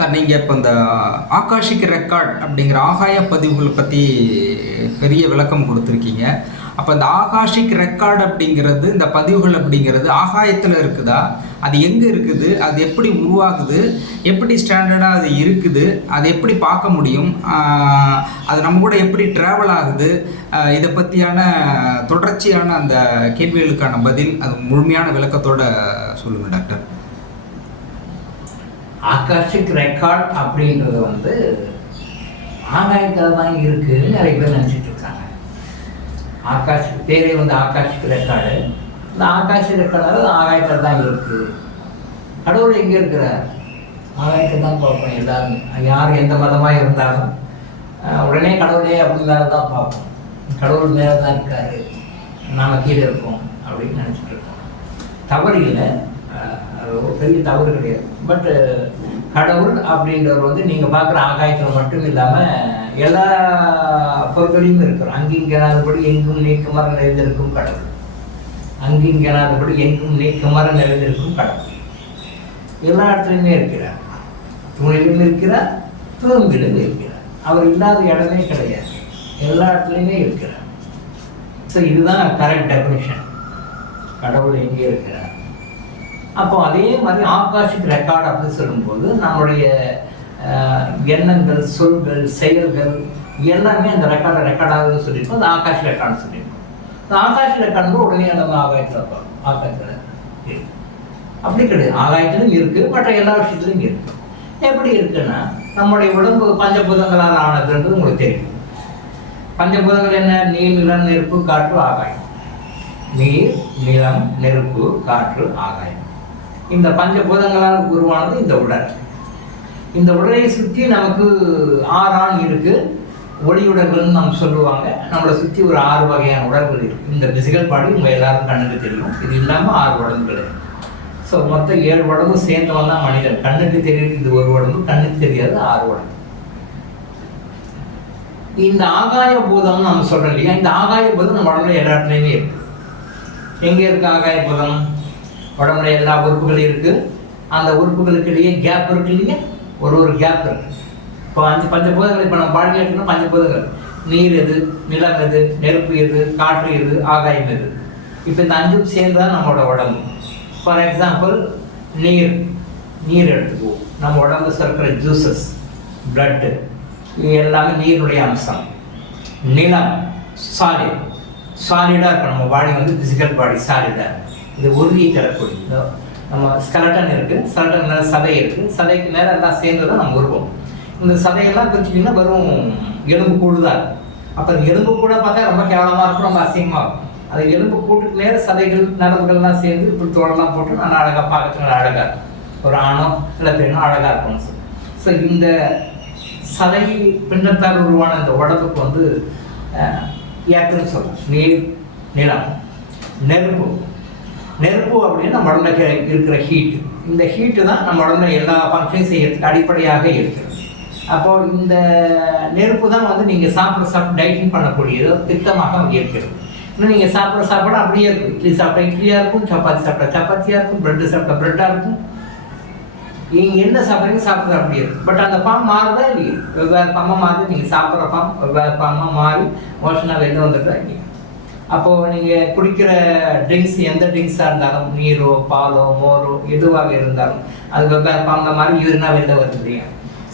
Sir, நீங்கள் இப்போ இந்த ஆகாஷிக் ரெக்கார்ட் அப்படிங்கிற ஆகாய பதிவுகளை பற்றி பெரிய விளக்கம் கொடுத்துருக்கீங்க. அப்போ இந்த ஆகாஷிக் ரெக்கார்டு அப்படிங்கிறது, இந்த பதிவுகள் அப்படிங்கிறது ஆகாயத்தில் இருக்குதா? அது எங்கே இருக்குது? அது எப்படி உருவாகுது? எப்படி ஸ்டாண்டர்டாக அது இருக்குது? அதை எப்படி பார்க்க முடியும்? அது நம்ம கூட எப்படி ட்ராவல் ஆகுது? இதை பற்றியான தொடர்ச்சியான அந்த கேள்விகளுக்கான பதில், அது முழுமையான விளக்கத்தோடு சொல்லுங்கள் டாக்டர். ஆகாஷிக் ரெக்கார்ட் அப்படின்றது ஆகாயத்தில் தான் இருக்குதுன்னு நிறைய பேர் நினச்சிட்டு இருக்காங்க. ஆகாஷிக் பேரே ஆகாஷிக் ரெக்கார்டு. இந்த ஆகாஷிக் ரெக்கார்டு ஆகாயத்தில் தான் இருக்குது. கடவுள் எங்கே இருக்கிறார்? ஆகாயத்தை தான் பார்ப்போம் எல்லாருமே. யார் எந்த மதமாக இருந்தாலும் உடனே கடவுளே அப்படின்னால தான் பார்ப்போம். கடவுள் மேலே தான் இருக்கார், நாம் கீழே இருக்கோம் அப்படின்னு நினச்சிட்டு இருக்கோம். தவறு இல்லை, ஒரு பெரிய தவறு கிடையாது. பட் கடவுள் அப்படின்றவர் நீங்கள் பார்க்குற ஆகாயத்தில் மட்டும் இல்லாமல் எல்லா பொருட்களையும் இருக்கிறோம். அங்கிங்கனாதபடி எங்கும் நீக்கமர நிறைந்திருக்கும் கடவுள். அங்கிங்கனாதபடி எங்கும் நீக்கமர நிறைந்திருக்கும் கடவுள் எல்லா இடத்துலையுமே இருக்கிறார். துணிலும் இருக்கிறார், தூங்கிலும் இருக்கிறார். அவர் இல்லாத இடமே கிடையாது, எல்லா இடத்துலையுமே இருக்கிறார். ஸோ இதுதான் கரெக்ட் டெஃபினிஷன். கடவுள் எங்கே இருக்கிறார்? அப்போ அதே மாதிரி ஆகாஷிக் ரெக்கார்டு அப்படின்னு சொல்லும்போது நம்மளுடைய எண்ணங்கள், சொல்கள், செயல்கள் எல்லாமே அந்த ரெக்கார்டாக சொல்லியிருக்கோம். அந்த ஆகாஷ் ரெக்கார்டு சொல்லியிருக்கோம். இந்த ஆகாஷ் ரெக்கார்டு உடனே நம்ம ஆகாயத்தில் இருப்போம். ஆகாயத்தில் இருக்கு அப்படி கிடையாது. ஆகாயத்திலும் இருக்குது, மற்ற எல்லா விஷயத்துலையும் இருக்குது. எப்படி இருக்குன்னா, நம்முடைய உடம்பு பஞ்சபூதங்களால் ஆனதுன்றது உங்களுக்கு தெரியும். பஞ்சபூதங்கள் என்ன? நீர், நிலம், நெருப்பு, காற்று, ஆகாயம். நீர், நிலம், நெருப்பு, காற்று, ஆகாயம். இந்த பஞ்சபூதங்களால் உருவானது இந்த உடல். இந்த உடலை சுற்றி நமக்கு 6 ஆண் இருக்கு, ஒளியுடல்கள்னு நம்ம சொல்லுவாங்க. நம்மளை சுற்றி ஒரு 6 வகையான உடல்கள் இருக்கு. இந்த பிசிக்கல் பாடி உங்க எல்லாரும் கண்ணுக்கு தெரியும். இது இல்லாமல் 6 உடம்புகள் இருக்கு. ஸோ மொத்தம் 7 உடம்பு சேர்ந்தவன் தான் மனிதன். கண்ணுக்கு தெரியுது இது ஒரு உடம்பு, கண்ணுக்கு தெரியாது 6 உடம்பு. இந்த ஆகாய பூதம் நம்ம சொல்றோம் இல்லையா, இந்த ஆகாய பூதம் நம்ம உடம்புல எல்லா இடத்துலையுமே இருக்கு. எங்க இருக்கு ஆகாய பூதம்? உடம்புல எல்லா உறுப்புகளும் இருக்கு. அந்த உறுப்புகளுக்கு இடையே கேப் இருக்கு இல்லையா, ஒரு கேப் இருக்கு. இப்போ 5 பஞ்சபூதங்கள், இப்போ நம்ம பாடியில் இருக்குன்னா பஞ்சபூதங்கள். நீர் எது, நிலம் எது, நெருப்பு எது, காற்று எது, ஆகாயம் எது. இப்போ இந்த 5 சேர்ந்து தான் நம்மளோட உடம்பு. ஃபார் எக்ஸாம்பிள், நீர் எடுத்துக்குவோம். நம்ம உடம்பு சுரக்கிற ஜூசஸ், பிளட்டு, இது எல்லாமே நீருடைய அம்சம். நிலம் சாலிடாக இருக்கும். நம்ம பாடி பிசிக்கல் பாடி சாலிடாக இருக்கும். இது உறுதியை தரக்கூடிய நம்ம ஸ்கெலட்டன் இருக்குது. ஸ்கெலட்டன் மேலே சதை இருக்குது. சதைக்கு மேலே எல்லாம் சேர்ந்து தான் நம்ம உருவோம். இந்த சதையெல்லாம் பிரிச்சிட்டிங்கன்னா வெறும் எலும்பு கூடு தான் இருக்கும். அப்போ எலும்பு கூட பார்த்தா ரொம்ப கேவலமாக இருக்கும், ரொம்ப அசிங்கமாக இருக்கும். அது எலும்பு கூட்டுக்கு மேலே சதைகள், நரம்புகள்லாம் சேர்ந்து இப்படி தோடெல்லாம் போட்டு நல்லா அழகாக பார்க்கறதுக்கு நல்லா அழகாக இருக்கும். ஒரு ஆணோ இல்லை பெண்ணோ அழகாக இருக்கும்னு சொல்லி. ஸோ இந்த சதை பின்னத்தால் உருவான இந்த உடம்புக்கு ஏற்றுன்னு சொல்லலாம். நீர், நிலம், நெருப்பு அப்படின்னு நம்ம உடம்புல இருக்கிற ஹீட்டு. இந்த ஹீட்டு தான் நம்ம உடம்புல எல்லா ஃபங்க்ஷனையும் செய்யறதுக்கு அடிப்படையாக இருக்கிறது. அப்போ இந்த நெருப்பு தான் நீங்கள் சாப்பிட்ற டைட்டிங் பண்ணக்கூடியது திட்டமாக இருக்கிறது. இன்னும் நீங்கள் சாப்பிட்ற சாப்பாடு அப்படியே இருக்கும். இட்லி சாப்பிட்டா இட்லியாக இருக்கும், சப்பாத்தி சாப்பிட்டா சப்பாத்தியாக இருக்கும், பிரெட்டு சாப்பிட்டா பிரெட்டாக இருக்கும். நீங்கள் என்ன சாப்பிட்றது அப்படியே இருக்கும். பட் அந்த ஃபார்ம் மாறுதா இல்லையா? வெவ்வேறு ஃபார்மாக மாறுது. நீங்கள் சாப்பிட்ற ஃபார்ம் வெவ்வேறு ஃபார்மாக மாறி மோஷனாக வெளில வந்துடுறா இல்லையா? அப்போது நீங்கள் குடிக்கிற ட்ரிங்க்ஸ், எந்த ட்ரிங்க்ஸாக இருந்தாலும், நீரோ பாலோ மோரோ எதுவாக இருந்தாலும் அது வெவ்வேறு ஃபார்மில் மாதிரி யூரினா வெளில வருது இல்லையா?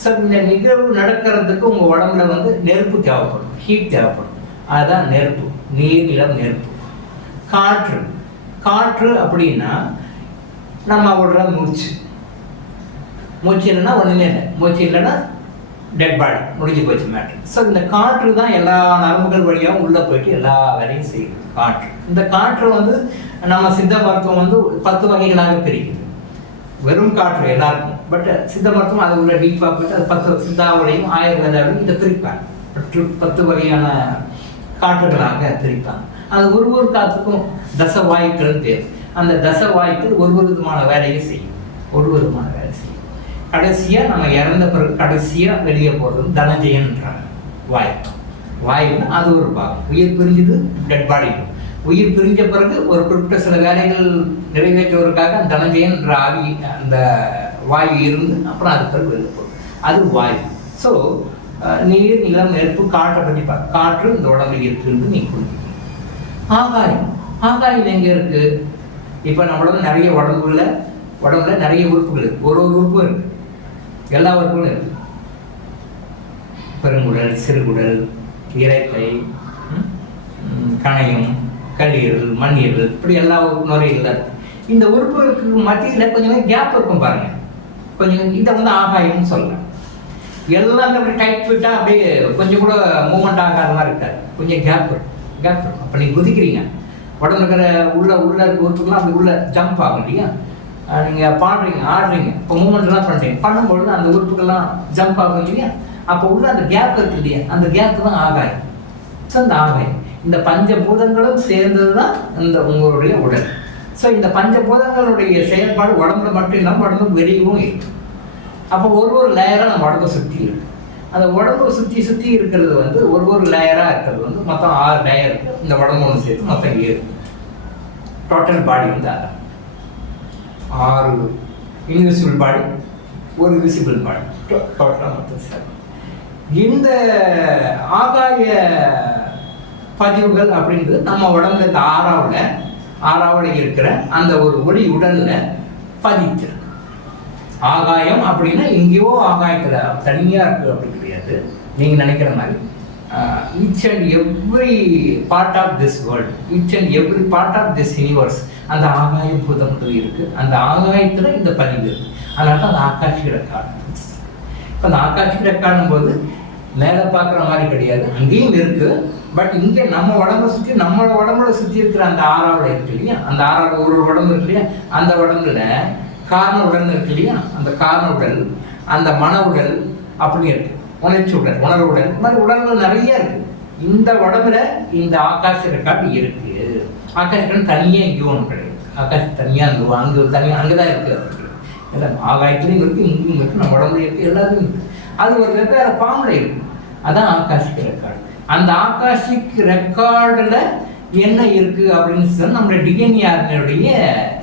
ஸோ இந்த நிகழ்வு நடக்கிறதுக்கு உங்கள் உடம்புல நெருப்பு தேவைப்படும், ஹீட் தேவைப்படும். அதுதான் நெருப்பு. நீர், நிலம், நெருப்பு. காற்று அப்படின்னா நம்ம விடுற மூச்சு இல்லைன்னா ஒன்றுமே இல்லை. மூச்சு இல்லைன்னா டெட் பாடி, முடிஞ்சு போச்சு மேட்ரு. ஸோ இந்த காற்று தான் எல்லா நரம்புகள் வழியாகவும் உள்ளே போயிட்டு எல்லா வேலையும் செய்யுது. காற்று. இந்த காற்று நம்ம சித்த மருத்துவம் 10 வகைகளாக பிரிக்குது. வெறும் காற்று எல்லாருக்கும். பட் சித்த மருத்துவம் அது உள்ள டீப்பாக போயிட்டு அது 10 சித்தாவுடையும் ஆயுர்வேதாவையும் இதை பிரிப்பாங்க. 10 வகையான காற்றுகளாக பிரிப்பாங்க. அது ஒரு காற்றுக்கும் தசவாயுக்கள் தேவை. அந்த தசவாயுக்கள் ஒரு விதமான வேலையை செய்யும். வேலை செய்யும். கடைசியாக நம்ம இறந்த பிறகு கடைசியாக வெளியே போகிறது தனஞ்சயன்ன்றாங்க. வாயு அது ஒரு பாகம். உயிர் பிரிஞ்சது டெட் பாடி. உயிர் பிரிஞ்ச பிறகு ஒரு குறிப்பிட்ட சில வேலைகள் நிறைவேற்றுவதற்காக தனஞ்சயன்ற ஆவி அந்த வாயு இருந்து அப்புறம் அது பிறகு வெளியே போகும். அது வாயு. ஸோ நீர், நிலம், நெருப்பு, காற்றை பற்றி காற்று இந்த உடம்புல இருக்குன்னு நீங்க புரிஞ்சுக்கணும். ஆகாயம், ஆகாயம் எங்க இருக்கு? இப்போ நம்மளோட நிறைய உடம்புல நிறைய உறுப்புகள் இருக்கு. ஒரு உறுப்பும் இருக்கு, எல்லா உறுப்புகளும் இருக்கு. பெருங்குடல், சிறுகுடல், இரைப்பை, கணையம், கல்லீரல், மண்ணீரல், இப்படி எல்லா நுரையீரல் இருக்கு. இந்த உறுப்புகளுக்கு மத்தியில் கொஞ்சம் கேப் இருக்கும் பாருங்க. கொஞ்சம் இதை வந்து ஆகாயம்னு சொல்லலாம். எல்லாமே அப்படி டைட் ஃபிட்டாக அப்படியே கொஞ்சம் கூட மூவ்மெண்ட் ஆகாத மாதிரி இருக்காது. கொஞ்சம் கேப் இருக்கும். அப்போ நீங்கள் குதிக்கிறீங்க, உடம்புல இருக்கிற உள்ள உறுப்புகள்லாம் அப்படி உள்ள ஜம்ப் ஆகும் இல்லையா? நீங்கள் ஆடுறீங்க, இப்போ மூவ்மெண்ட்லாம் பண்ணுறீங்க, பண்ணும்பொழுது அந்த உறுப்புகள்லாம் ஜம்ப் ஆகும் இல்லையா? அப்போ உள்ள அந்த கேப் இருக்கு இல்லையா? அந்த கேப் தான் ஆகாயம். ஸோ இந்த ஆகாயம், இந்த பஞ்சபூதங்களும் சேர்ந்தது தான் இந்த உங்களுடைய உடல். ஸோ இந்த பஞ்சபூதங்களுடைய செயல்பாடு உடம்புல மட்டும் இல்லாமல் உடம்புக்கு வெளியவும் இருக்கு. அப்போ ஒரு லேயராக நம்ம உடம்பை சுற்றி இருக்கு. அந்த உடம்பு சுற்றி இருக்கிறது வந்து ஒரு லேயராக இருக்கிறது வந்து மொத்தம் 6 லேயர் இருக்குது. இந்த உடம்பு ஒன்று சேர்த்து மொத்தம் 7. டோட்டல் பாடி வந்து 6 இன்விசிபிள் பாடி, ஒரு விசிபிள் பாடி, டோட்டலாக மொத்தம் 7. இந்த ஆகாய பதிவுகள் அப்படின்றது நம்ம உடம்புல இந்த ஆறாவில் இருக்கிற அந்த ஒரு ஒளி உடல்ல பதித்திருக்கு. ஆகாயம் அப்படின்னா எங்கேயோ ஆகாயத்துல தனியா இருக்கு அப்படி கிடையாது. நீங்க நினைக்கிற மாதிரி each and every part of this world, each and every part of this universe அந்த ஆகாய பூதம் இருக்கு. அந்த ஆகாயத்துல இந்த பதிவு இருக்கு. அதனால தான் அந்த ஆகாஷிக் ரெக்கார்டு. இப்போ அந்த ஆகாஷிக் ரெக்கார்டும் போது மேலே பார்க்குற மாதிரி கிடையாது, அங்கேயும் இருக்கு. பட் இங்கே நம்ம உடம்புல சுற்றி இருக்கிற அந்த ஆறாவில் இருக்கு இல்லையா? அந்த ஆறாவில் ஒரு உடம்பு இருக்கு இல்லையா? அந்த உடம்புல காரண உடல் இருக்கு இல்லையா? அந்த காரண உடல், அந்த மன உடல் அப்படி இருக்கு, உணர்ச்சி உடல், உணர்வு உடல், இந்த மாதிரி உடல்கள் நிறைய இருக்கு. இந்த உடம்புல இந்த ஆகாஷ ரெக்கார்டு இருக்கு. ஆகாஷ ரெக்கார்டு தனியாக எங்கேயும் ஒன்று கிடையாது. ஆகாஷ் தனியாக அங்கதான் இருக்கு. எல்லாம் ஆகாயத்துலையும் இருக்கு, இங்கேயும் இருக்கு, நம்ம உடம்புல இருக்கு, எல்லாத்துலையும் இருக்கு. அது ஒரு வெவ்வேறு பாம்புல இருக்கு. அதான் ஆகாஷிக் ரெக்கார்டு. அந்த ஆகாஷிக் ரெக்கார்டுல என்ன இருக்கு அப்படின்னு சொல்லி நம்மளுடைய டிஎன்ஏஆர்ஏனுடைய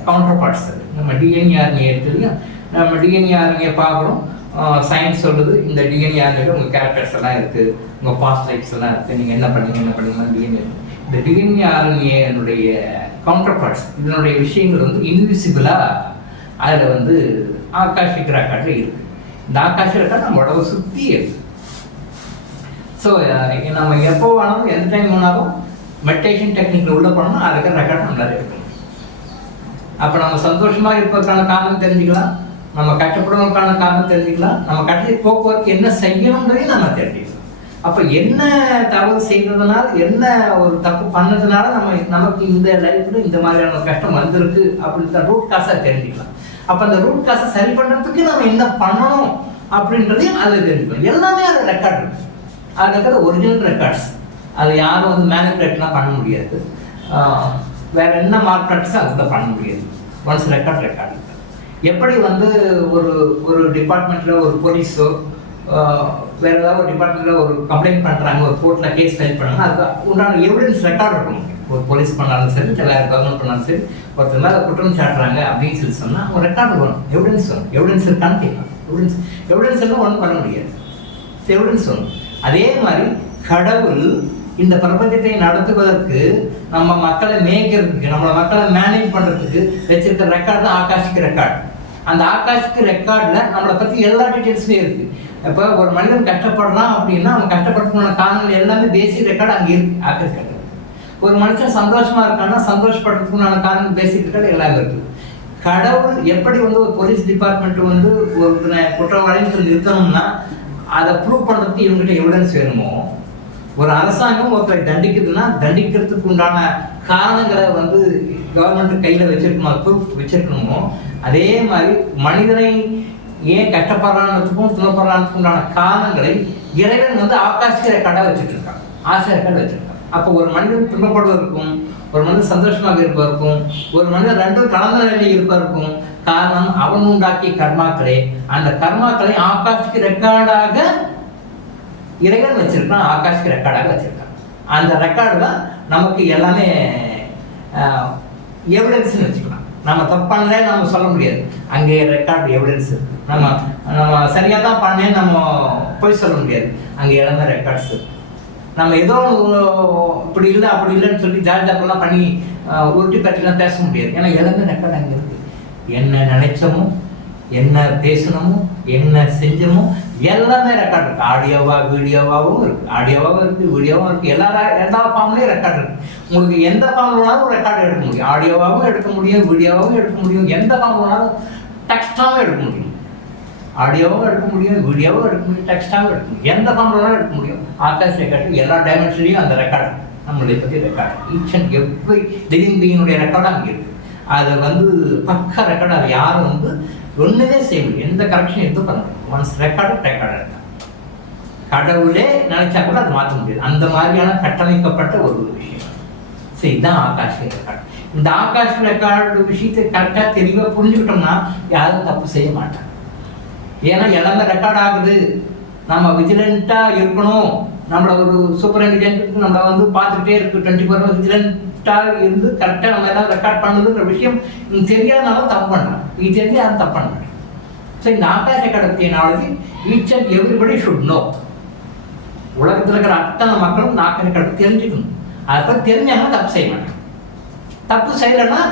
கவுண்டர் பார்ட்ஸ். அது நம்ம டிஎன்ஏஆர்ஏ எடுத்துலையும் நம்ம டிஎன்ஏஆர்ஏ பார்க்குறோம். சயின்ஸ் சொல்லுது இந்த டிஎன்ஏஆர்ஏல உங்கள் கேரக்டர்ஸ் எல்லாம் இருக்கு, உங்கள் பாஸ்ட் லைஃப்ஸ் எல்லாம் இருக்கு, நீங்கள் என்ன பண்ணீங்க டிஎன்ஏ. இந்த டிஎன்ஏஆர்ஏனுடைய கவுண்டர் பார்ட்ஸ், இதனுடைய விஷயங்கள் வந்து இன்விசிபிளா அதில் வந்து ஆகாஷிக் ரெக்கார்டில் இருக்கு. இந்த ஆகாஷிக் ரெக்கார்டு நம்ம உடம்பை சுற்றி இருக்கு. ஸோ நம்ம எப்போ வேணாலும் எந்த டைம் வேணாலும் மெடிடேஷன் டெக்னிக்கில் உள்ள போனோம்னா அதுக்கு ரெக்கார்டு நம்மளால இருக்கணும். அப்போ நம்ம சந்தோஷமாக இருப்பதற்கான காரணம் தெரிஞ்சுக்கலாம், நம்ம கஷ்டப்படுவதற்கான காரணம் தெரிஞ்சுக்கலாம், நம்ம கடைசி போக்குவரத்து என்ன செய்யணுன்றதையும் நம்ம தெரிஞ்சுக்கலாம். அப்போ என்ன தவறு செய்ததுனால, என்ன ஒரு தப்பு பண்ணதுனால நமக்கு இந்த லைஃப்பில் இந்த மாதிரியான கஷ்டம் வந்திருக்கு அப்படின்ற ரூட் காசாக தெரிஞ்சுக்கலாம். அப்போ அந்த ரூட் காசை சரி பண்ணுறதுக்கு நம்ம என்ன பண்ணணும் அப்படின்றதையும் அதில் தெரிஞ்சுக்கலாம். எல்லாமே அதில் ரெக்கார்ட் இருக்கு. அதில் இருக்கிற ஒரிஜினல் ரெக்கார்ட்ஸ், அது யாரும் வந்து மேனிபுலேட்லாம் பண்ண முடியாது. வேற என்ன மார்க்ஸ் அதுதான் பண்ண முடியாது. ஒன்ஸ் ரெக்கார்டு எப்படி வந்து ஒரு டிபார்ட்மெண்ட்டில் ஒரு போலீஸோ வேற ஏதாவது ஒரு டிபார்ட்மெண்ட்டில் ஒரு கம்ப்ளைண்ட் பண்ணுறாங்க, ஒரு கோர்ட்டில் கேஸ் ஃபைல் பண்ணாங்க, அதுக்கு உண்டான எவிடன்ஸ் ரெக்கார்டு இருக்கணும். ஒரு போலீஸ் பண்ணாலும் சரி, இல்லை வேறு கவர்மெண்ட் பண்ணாலும் சரி, ஒருத்தர் மேலே குற்றம் சாட்டுறாங்க அப்படின்னு சொல்லி சொன்னால் அவங்க ரெக்கார்டு வேணும், எவிடன்ஸ் வேணும். எவிடன்ஸ் இருக்கான்னு கேட்கலாம். எவிடன்ஸ் எல்லாம் ஒன்றும் பண்ண முடியாது, எவிடன்ஸ் வேணும். அதே மாதிரி கடவுள் இந்த பிரபஞ்சத்தை நடத்துவதற்கு, நம்ம மக்களை மேய்க்கிறதுக்கு, நம்ம மக்களை மேனேஜ் பண்ணுறதுக்கு வச்சிருக்கிற ரெக்கார்டு தான் ஆகாஷிக் ரெக்கார்டு. அந்த ஆகாஷிக் ரெக்கார்டில் நம்மளை பற்றி எல்லா டீட்டெயில்ஸுமே இருக்குது. இப்போ ஒரு மனிதன் கஷ்டப்படுறான் அப்படின்னா அவன் கஷ்டப்படுறதுக்கான காரணங்கள் எல்லாமே பேசிக் ரெக்கார்டு அங்கே இருக்குது, ஆகாஷ் ரெக்கார்டு. ஒரு மனுஷன் சந்தோஷமாக இருக்கான்னா சந்தோஷப்படுறதுக்குண்டான காரணம் பேசிக் ரெக்கார்டு எல்லாமே இருக்குது. கடவுள் எப்படி வந்து ஒரு போலீஸ் டிபார்ட்மெண்ட் வந்து ஒரு குற்றவாளின்னு நிறுத்தணும்னா அதை ப்ரூவ் பண்ணுறதுக்கு இவங்ககிட்ட எவிடன்ஸ் வேணுமோ, ஒரு அரசாங்கம் ஒருத்தரை தண்டிக்குதுன்னா தண்டிக்கிறதுக்கு உண்டான காரணங்களை வந்து கவர்மெண்ட் கையில் வச்சிருக்கணும், ப்ரூஃப் வச்சிருக்கணுமோ, அதே மாதிரி மனிதனை ஏன் கஷ்டப்படுறான்றதுக்கும் துணப்படுறான்றதுக்கு உண்டான காரணங்களை இறைவன் வந்து ஆகாஷிக் ரெக்கார்டாக வச்சுட்டு இருக்கான், ஆசை ரெக்கார்டு வச்சிருக்கான். அப்போ ஒரு மனிதன் துன்பப்படுவதற்கும், ஒரு மனிதன் சந்தோஷமாக இருப்பதற்கும், ஒரு மனிதன் ரெண்டும் கலந்த நிலையில் இருப்பதற்கும் காரணம் அவன் உண்டாக்கிய கர்மாக்களே. அந்த கர்மாக்களை ஆகாஷிக் ரெக்கார்டாக இறைவன் வச்சிருக்கான், ஆகாஷிக் ரெக்கார்டாக வச்சிருக்கான். அந்த ரெக்கார்டு தான் நமக்கு எல்லாமே எவிடன்ஸ்னு வச்சுக்கலாம். நம்ம தப்பு பண்ணலே நம்ம சொல்ல முடியாது. அங்கே ரெக்கார்டு எவிடன்ஸ் இருக்கு. நம்ம சரியாக தான் பண்ணேன்னு நம்ம போய் சொல்ல முடியாது. அங்கே எல்லாமே ரெக்கார்ட்ஸ் இருக்கு. நம்ம ஏதோ இப்படி இல்லை அப்படி இல்லைன்னு சொல்லி ஜாலிஜாக்கெல்லாம் பண்ணி உருட்டி பற்றிலாம் பேச முடியாது. ஏன்னா எல்லாமே ரெக்கார்டு அங்கே இருக்கு. என்ன நினைச்சோமோ, என்ன பேசணுமோ, என்ன செஞ்சோமோ எல்லாமே ரெக்கார்ட் இருக்கு. வீடியோவாகவும் இருக்கு, ஆடியோவாகவும் இருக்கு, வீடியோவும் இருக்கு. எல்லா ஃபார்ம்லேயும் ரெக்கார்ட் இருக்கு. உங்களுக்கு எந்த ஃபார்ம் வேணாலும் ரெக்கார்டு எடுக்க முடியும். ஆடியோவாகவும் எடுக்க முடியும், வீடியோவாகவும் எடுக்க முடியும். எந்த ஃபார்ம் வேணாலும் டெக்ஸ்டாகவும் எடுக்க முடியும். ஆடியோவும் எடுக்க முடியும், வீடியோவும் எடுக்க முடியும், டெக்ஸ்டாகவும் எடுக்க முடியும். எந்த ஃபார்ம் வேணாலும் எடுக்க முடியும். ஆகாஷ் ரெக்கார்டு எல்லா டைமென்ஷன்லையும் அந்த ரெக்கார்டு நம்மளுடைய பற்றி record each and every living பீயினுடைய ரெக்கார்டு அங்கே இருக்கு. அதை பக்கா ரெக்கார்டு. அதை யாரும் ஒன்றுமே செய்ய முடியும். எந்த கரெக்ஷன் எதுவும் பண்ண முடியும். ஒன்ஸ் ரெக்கார்டு இருக்கா. கடவுளே நினைச்சா கூட அதை மாற்ற முடியாது. அந்த மாதிரியான கட்டமைக்கப்பட்ட ஒரு விஷயம். ஸோ இதுதான் ஆகாஷ் ரெக்கார்டு. இந்த ஆகாஷ் ரெக்கார்டு விஷயத்தை கரெக்டாக தெளிவாக புரிஞ்சுக்கிட்டோம்னா யாரும் தப்பு செய்ய மாட்டாங்க. ஏன்னா எல்லாமே ரெக்கார்ட் ஆகுது. நம்ம விஜிலண்ட்டாக இருக்கணும். நம்மளை ஒரு சூப்பரிண்டென்டென்ட் நம்மளை பார்த்துக்கிட்டே இருக்கு. 24 hours விஜிலண்ட்டாக இருந்து கரெக்டாக நம்ம எல்லாம் ரெக்கார்ட் பண்ணுதுன்ற விஷயம் தெரியாதனாலும் தப்பு பண்ணுறோம். இது தெரிஞ்சு யாரும் தப்பு பண்ண மாட்டேன். ஸோ இந்த ஆகாஷ் ரெக்கார்டு பற்றிய knowledge each and everybody should know. உலகத்தில் இருக்கிற அத்தனை மக்களும் இந்த ஆகாஷ் ரெக்கார்டு தெரிஞ்சுக்கணும். அதை பற்றி தெரிஞ்சாங்கன்னா தப்பு செய்ய மாட்டாங்க. தப்பு செய்யலைன்னா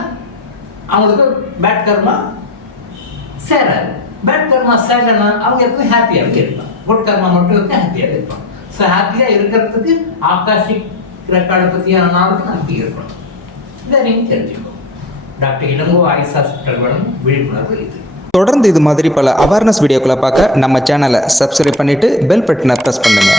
அவங்களுக்கு பேட் கர்மா சேராது. பேட் கர்மா சேரலைன்னா அவங்க எப்பவும் ஹாப்பியாகவே இருப்பாங்க. குட் கர்மா மட்டும் இருக்க ஹாப்பியாகவே இருப்பாங்க. ஸோ ஹாப்பியாக இருக்கிறதுக்கு ஆகாஷிக் ரெக்கார்டை பற்றியான நாளுக்கு நமக்கு இருக்கணும். இதை நீங்கள் தெரிஞ்சுக்கணும். டாக்டர் இளங்கோ ஆயுஷ் ஹாஸ்பிட்டல் வழங்கும் விழிப்புணர்வு இது. தொடர்ந்து இது மாதிரி பல அவேர்னஸ் வீடியோக்களை பார்க்க நம்ம சேனலை சப்ஸ்கிரைப் பண்ணிட்டு பெல் பட்டனை ப்ரெஸ் பண்ணுங்க.